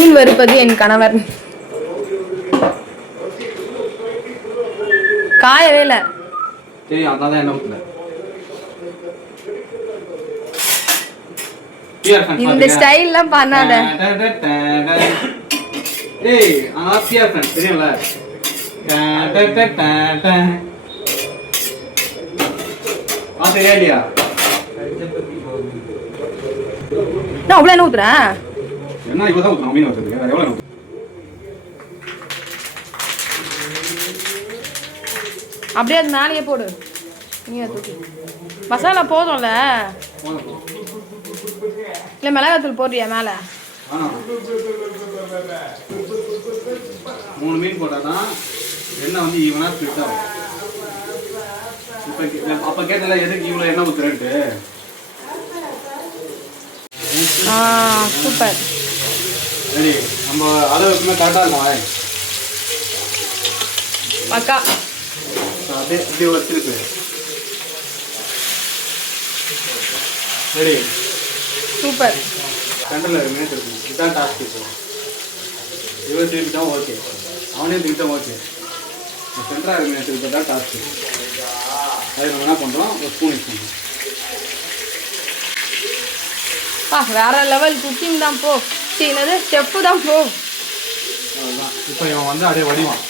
மீன் வறுப்பது என் கணவர். காயவே இல்லை. சரி அதான் என்ன ஊத்துல இந்த ஸ்டைல்லாம் பண்ணாத. ஏய் அதான் பிஆர் ஃப்ரெண்ட்ஸ் தெரியும்ல. சரியா இல்லையா? நான் அவ்வளோ என்ன ஊத்துறேன்? என்ன இப்பதான் ஊத்துறோம் மீன் வறுத்ததுக்கு. எவ்வளோ அப்படியே அது மேலேயே போடு. நீ தூக்கி மசாலா போதும்ல. இல்லை மிளகாத்தூள் போடுறியா மேலே? 3 மீன் போட்டாதான் எண்ணெய் வந்து ஈவனா ஸ்ப்ளிட் ஆகும். இப்போ அப்போ கேட்டல எதுக்கு இவ்வளோ எண்ணெய் ஊற்றுறேன்ட்டு. சூப்பர். சரி நம்ம அளவுக்குமே கரெக்டாக இருக்கும். அக்கா அப்படியே இப்படி ஒரு திருப்பு. சரி சூப்பர். சென்டரில் இருக்குமே திருப்பணும். இதுதான் டாஸ்க். இப்போ இவர் திருப்பிட்டான் ஓகே, அவனே திருப்பிட்டான் ஓகே. சென்டராக இருக்குமே திருப்பி தான் டாஸ்க். அது நம்ம என்ன பண்ணுறோம், ஒரு ஸ்பூன் யூஸ் பண்ணுறோம். வேற லெவல் குக்கிங் தான் போ. என்னது செஃப்பு தான் போ. அதுதான் இப்போ இவன் வந்து அப்படியே வடிவான்.